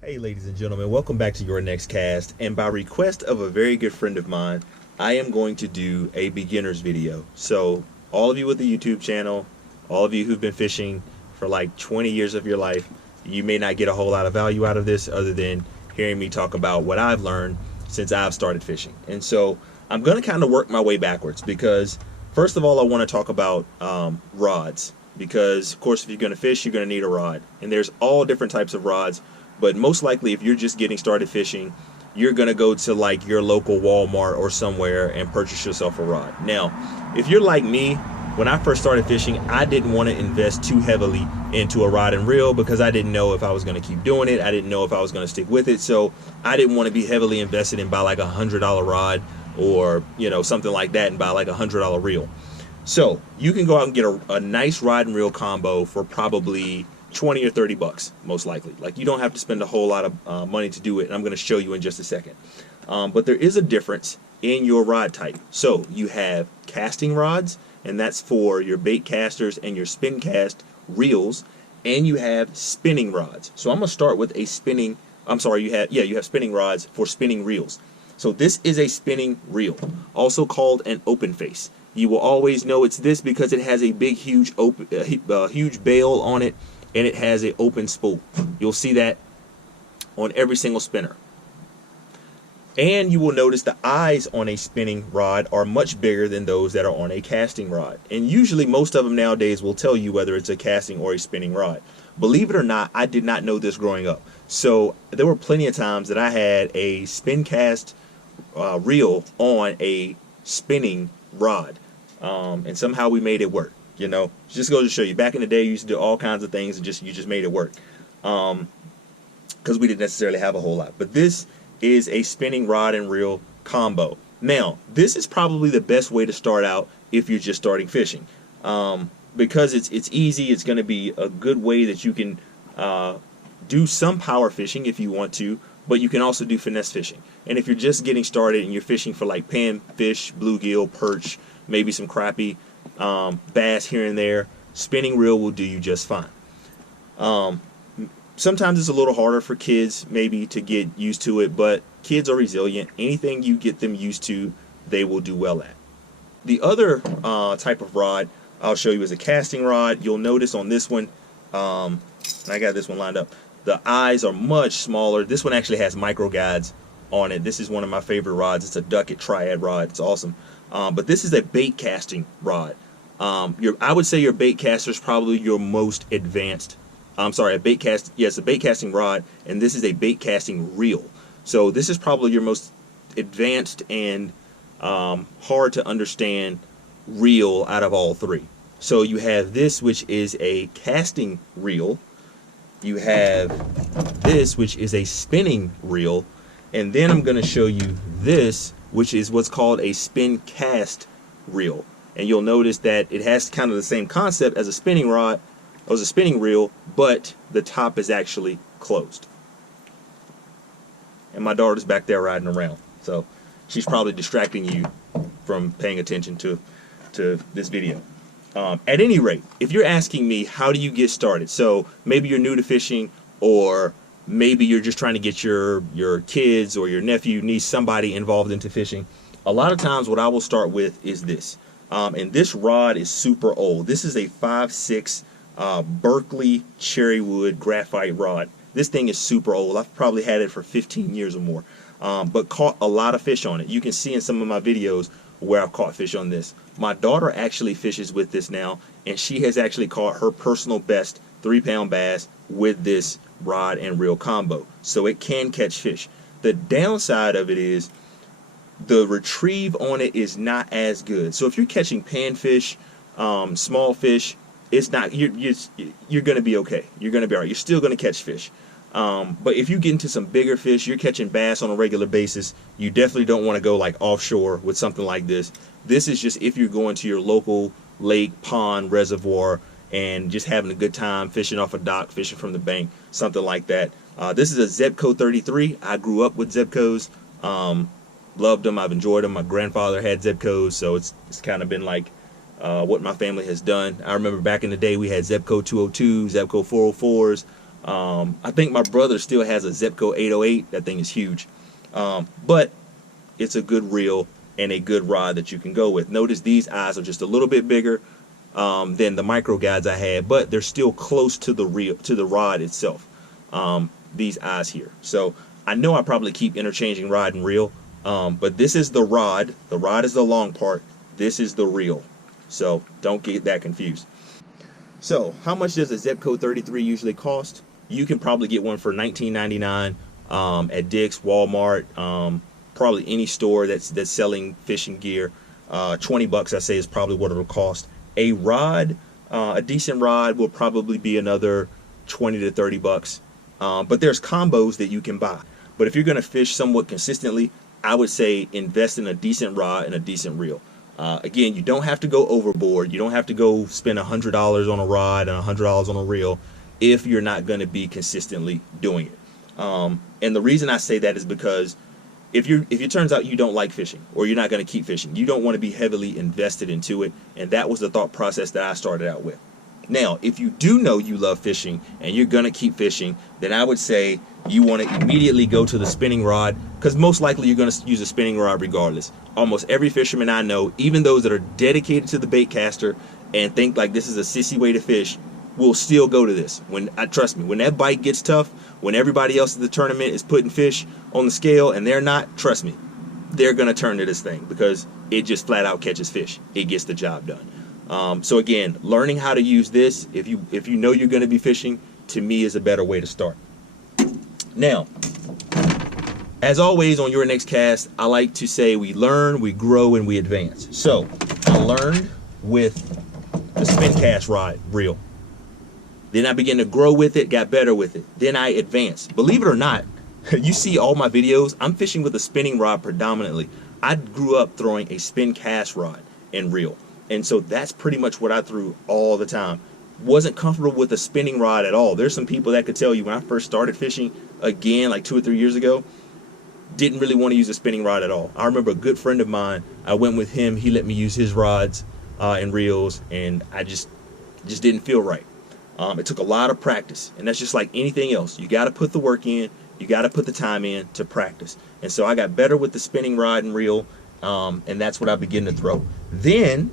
Hey, ladies and gentlemen, welcome back to your next cast. And by request of a very good friend of mine, I am going to do a beginner's video. So, all of you with the YouTube channel, all of you who've been fishing for like 20 years of your life, you may not get a whole lot of value out of this other than hearing me talk about what I've learned since I've started fishing. And so, I'm going to kind of work my way backwards because, first of all, I want to talk about rods. Because, of course, if you're going to fish, you're going to need a rod. And there's all different types of rods. But most likely, if you're just getting started fishing, you're going to go to like your local Walmart or somewhere and purchase yourself a rod. Now, if you're like me, when I first started fishing, I didn't want to invest too heavily into a rod and reel because I didn't know if I was going to keep doing it. I didn't know if I was going to stick with it. So I didn't want to be heavily invested in buy like $100 rod or, something like that and buy like $100 reel. So you can go out and get a nice rod and reel combo for probably 20 or 30 bucks, most likely. Like, you don't have to spend a whole lot of money to do it, and I'm going to show you in just a second. But there is a difference in your rod type. So you have casting rods, and that's for your bait casters and your spin cast reels, and you have spinning rods. So I'm going to start with a spinning, you have spinning rods for spinning reels. So this is a spinning reel, also called an open face. You will always know it's this because it has a big, huge bail on it, and it has an open spool. You'll see that on every single spinner. And you will notice the eyes on a spinning rod are much bigger than those that are on a casting rod. And usually most of them nowadays will tell you whether it's a casting or a spinning rod. Believe it or not, I did not know this growing up. So there were plenty of times that I had a spin cast reel on a spinning rod. And somehow we made it work. Just goes to show you. Back in the day, you used to do all kinds of things, and you just made it work. Because we didn't necessarily have a whole lot. But this is a spinning rod and reel combo. Now, this is probably the best way to start out if you're just starting fishing. Because it's easy. It's going to be a good way that you can do some power fishing if you want to, but you can also do finesse fishing. And if you're just getting started and you're fishing for like panfish, bluegill, perch, maybe some crappie, bass here and there, spinning reel will do you just fine. Sometimes it's a little harder for kids maybe to get used to it, but kids are resilient. Anything you get them used to, they will do well at. The other type of rod I'll show you is a casting rod. You'll notice on this one, and I got this one lined up, the eyes are much smaller. This one actually has micro guides on it. This is one of my favorite rods. It's a Duckett Triad rod. It's awesome. But this is a bait casting rod. I would say your bait caster is probably your most advanced. I'm sorry, a bait casting rod, and this is a bait casting reel. So this is probably your most advanced and hard to understand reel out of all three. So you have this, which is a casting reel. You have this, which is a spinning reel, and then I'm going to show you this, which is what's called a spin cast reel. And you'll notice that it has kind of the same concept as a spinning rod, as a spinning reel, but the top is actually closed. And my daughter's back there riding around, so she's probably distracting you from paying attention to this video. At any rate, if you're asking me how do you get started, so maybe you're new to fishing, or maybe you're just trying to get your kids or your nephew, niece, somebody involved into fishing, a lot of times what I will start with is this. And this rod is super old. This is a 5.6 Berkeley Cherrywood graphite rod. This thing is super old. I've probably had it for 15 years or more, but caught a lot of fish on it. You can see in some of my videos where I've caught fish on this. My daughter actually fishes with this now, and she has actually caught her personal best 3-pound bass with this rod and reel combo. So it can catch fish. The downside of it is the retrieve on it is not as good. So if you're catching panfish, small fish, it's not, you're going to be okay. You're going to be all right. You're still going to catch fish. But if you get into some bigger fish, you're catching bass on a regular basis, you definitely don't want to go like offshore with something like this. This is just if you're going to your local lake, pond, reservoir, and just having a good time fishing off a dock, fishing from the bank, something like that. This is a Zebco 33. I grew up with Zebcos. Loved them. I've enjoyed them. My grandfather had Zebcos, so it's kind of been like what my family has done. I remember back in the day we had Zebco 202s, Zebco 404s, I think my brother still has a Zebco 808. That thing is huge. But it's a good reel and a good rod that you can go with. Notice these eyes are just a little bit bigger than the micro guides I had, but they're still close to the reel, to the rod itself. These eyes here. So I know I probably keep interchanging rod and reel, but this is the rod. The rod is the long part. This is the reel. So don't get that confused. So how much does a Zebco 33 usually cost? You can probably get one for $19.99 at Dick's, Walmart, probably any store that's selling fishing gear. 20 bucks I say is probably what it'll cost. A rod, a decent rod will probably be another 20 to 30 bucks. But there's combos that you can buy. But if you're going to fish somewhat consistently, I would say invest in a decent rod and a decent reel. Again, you don't have to go overboard. You don't have to go spend $100 on a rod and $100 on a reel if you're not going to be consistently doing it. And the reason I say that is because if it turns out you don't like fishing or you're not going to keep fishing, you don't want to be heavily invested into it. And that was the thought process that I started out with. Now, if you do know you love fishing and you're going to keep fishing, then I would say you want to immediately go to the spinning rod, because most likely you're going to use a spinning rod regardless. Almost every fisherman I know, even those that are dedicated to the bait caster and think like this is a sissy way to fish, will still go to this. Trust me, when that bite gets tough, when everybody else at the tournament is putting fish on the scale and they're not, trust me, they're going to turn to this thing because it just flat out catches fish. It gets the job done. So again, learning how to use this, if you know you're going to be fishing, to me is a better way to start. Now, as always on Your Next Cast, I like to say we learn, we grow, and we advance. So I learned with the spin cast rod reel. Then I began to grow with it, got better with it. Then I advanced. Believe it or not, you see all my videos, I'm fishing with a spinning rod predominantly. I grew up throwing a spin cast rod and reel. And so that's pretty much what I threw all the time. Wasn't comfortable with a spinning rod at all. There's some people that could tell you when I first started fishing, again, like 2 or 3 years ago, didn't really want to use a spinning rod at all. I remember a good friend of mine, I went with him, he let me use his rods and reels, and I just didn't feel right. It took a lot of practice, and that's just like anything else. You got to put the work in, you got to put the time in to practice. And so I got better with the spinning rod and reel, and that's what I began to throw. Then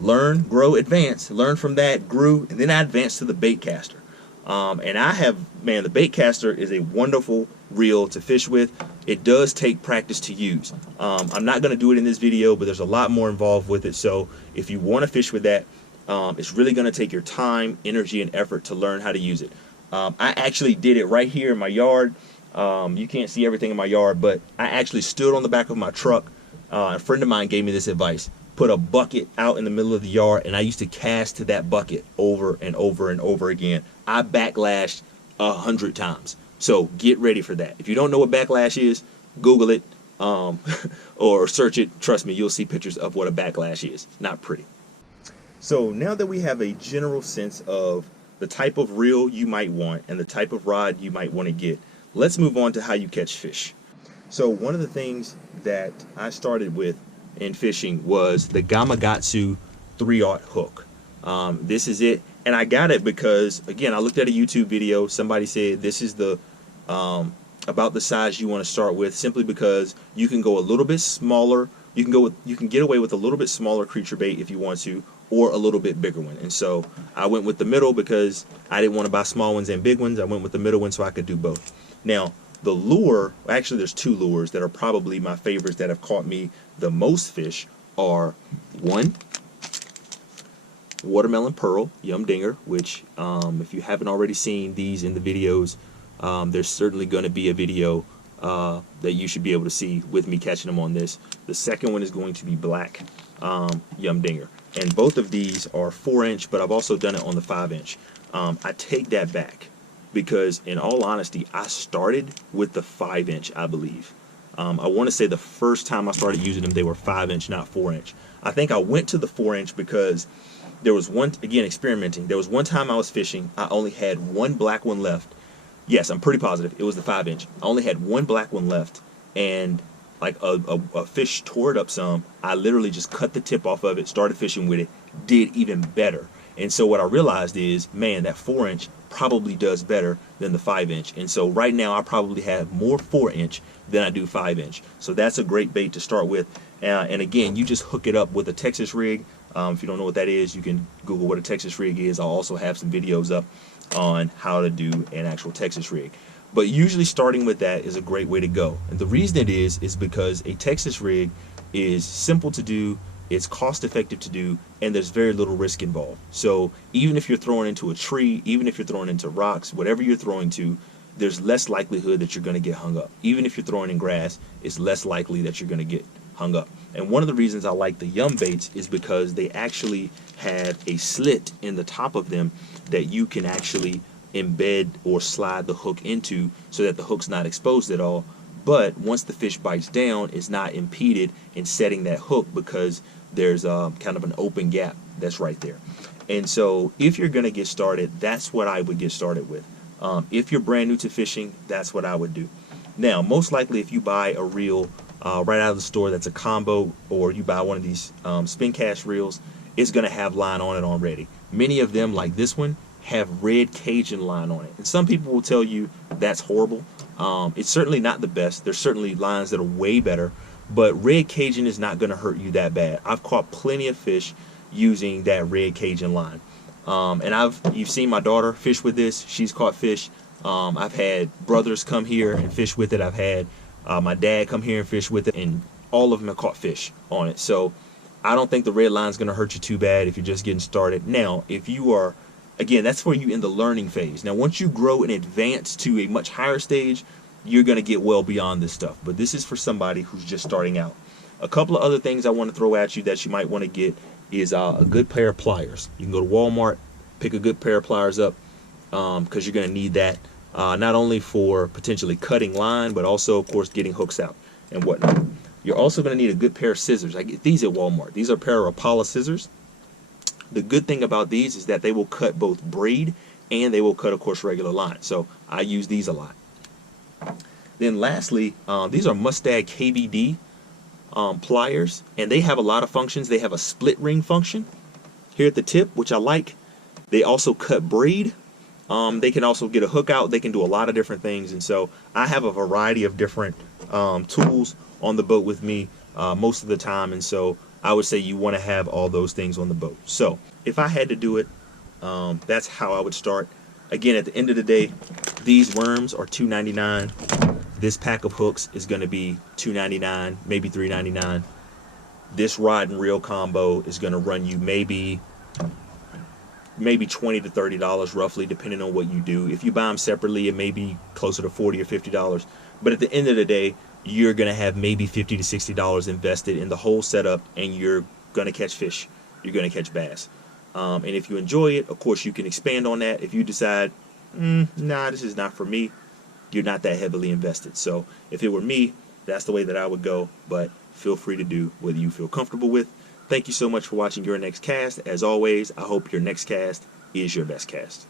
learn, grow, advance. Learn from that, grew, and then I advanced to the bait caster. And I have, man, the bait caster is a wonderful reel to fish with. It does take practice to use. I'm not going to do it in this video, but there's a lot more involved with it. So if you want to fish with that, it's really going to take your time, energy, and effort to learn how to use it. I actually did it right here in my yard. You can't see everything in my yard, but I actually stood on the back of my truck. A friend of mine gave me this advice. Put a bucket out in the middle of the yard, and I used to cast to that bucket over and over and over again. I backlashed 100 times. So get ready for that. If you don't know what backlash is, Google it or search it. Trust me, you'll see pictures of what a backlash is. Not pretty. So now that we have a general sense of the type of reel you might want and the type of rod you might want to get, let's move on to how you catch fish. So one of the things that I started with in fishing was the Gamakatsu 3/0 hook. This is it, and I got it because, again, I looked at a YouTube video. Somebody said this is the about the size you want to start with, simply because you can go a little bit smaller. You can get away with a little bit smaller creature bait if you want to, or a little bit bigger one. And so I went with the middle because I didn't want to buy small ones and big ones. I went with the middle one so I could do both. Now, the lure, actually there's 2 lures that are probably my favorites that have caught me the most fish are, 1, Watermelon Pearl Yum Dinger, which if you haven't already seen these in the videos, there's certainly going to be a video that you should be able to see with me catching them on this. The second one is going to be Black Yum Dinger, and both of these are 4-inch, but I've also done it on the 5-inch. I take that back, because in all honesty, I started with the 5-inch, I believe. I want to say the first time I started using them, they were 5-inch, not 4-inch. I think I went to the 4-inch because there was one, again, experimenting. There was one time I was fishing, I only had one black one left. Yes, I'm pretty positive it was the 5-inch. I only had one black one left, and like a fish tore it up some. I literally just cut the tip off of it, started fishing with it, did even better. And so what I realized is, man, that 4-inch probably does better than the 5-inch. And so right now I probably have more 4-inch than I do 5-inch. So that's a great bait to start with. And again, you just hook it up with a Texas rig. If you don't know what that is, you can Google what a Texas rig is. I'll also have some videos up on how to do an actual Texas rig. But usually starting with that is a great way to go. And the reason it is because a Texas rig is simple to do, it's cost effective to do, and there's very little risk involved. So even if you're throwing into a tree, even if you're throwing into rocks, whatever you're throwing to, there's less likelihood that you're going to get hung up. Even if you're throwing in grass, it's less likely that you're going to get hung up. And one of the reasons I like the Yum baits is because they actually have a slit in the top of them that you can actually embed or slide the hook into so that the hook's not exposed at all. But once the fish bites down, it's not impeded in setting that hook because there's kind of an open gap that's right there. And so if you're going to get started, that's what I would get started with. If you're brand new to fishing, that's what I would do. Now, most likely if you buy a reel right out of the store that's a combo, or you buy one of these spin cast reels, it's going to have line on it already. Many of them, like this one, have red Cajun line on it. And some people will tell you that's horrible. It's certainly not the best. There's certainly lines that are way better, but red Cajun is not going to hurt you that bad. I've caught plenty of fish using that red Cajun line. And you've seen my daughter fish with this. She's caught fish. I've had brothers come here and fish with it. I've had my dad come here and fish with it, and all of them have caught fish on it. So I don't think the red line is going to hurt you too bad if you're just getting started. Now, if you are, again, that's for you in the learning phase. Now, once you grow and advance to a much higher stage, you're going to get well beyond this stuff. But this is for somebody who's just starting out. A couple of other things I want to throw at you that you might want to get is a good pair of pliers. You can go to Walmart, pick a good pair of pliers up, because you're going to need that not only for potentially cutting line, but also, of course, getting hooks out and whatnot. You're also going to need a good pair of scissors. I get these at Walmart. These are a pair of Rapala scissors. The good thing about these is that they will cut both braid and they will cut, of course, regular line. So I use these a lot. Then lastly, these are Mustad KVD pliers, and they have a lot of functions. They have a split ring function here at the tip, which I like. They also cut braid. They can also get a hook out. They can do a lot of different things. And so I have a variety of different tools on the boat with me most of the time. And so I would say you want to have all those things on the boat. So if I had to do it, that's how I would start. Again, at the end of the day, these worms are $2.99. This pack of hooks is going to be $2.99, maybe $3.99. This rod and reel combo is going to run you maybe $20 to $30 roughly, depending on what you do. If you buy them separately, it may be closer to $40 or $50. But at the end of the day, you're going to have maybe $50 to $60 invested in the whole setup, and you're going to catch fish. You're going to catch bass. And if you enjoy it, of course, you can expand on that. If you decide, nah, this is not for me, you're not that heavily invested. So if it were me, that's the way that I would go. But feel free to do whether you feel comfortable with. Thank you so much for watching Your Next Cast. As always, I hope your next cast is your best cast.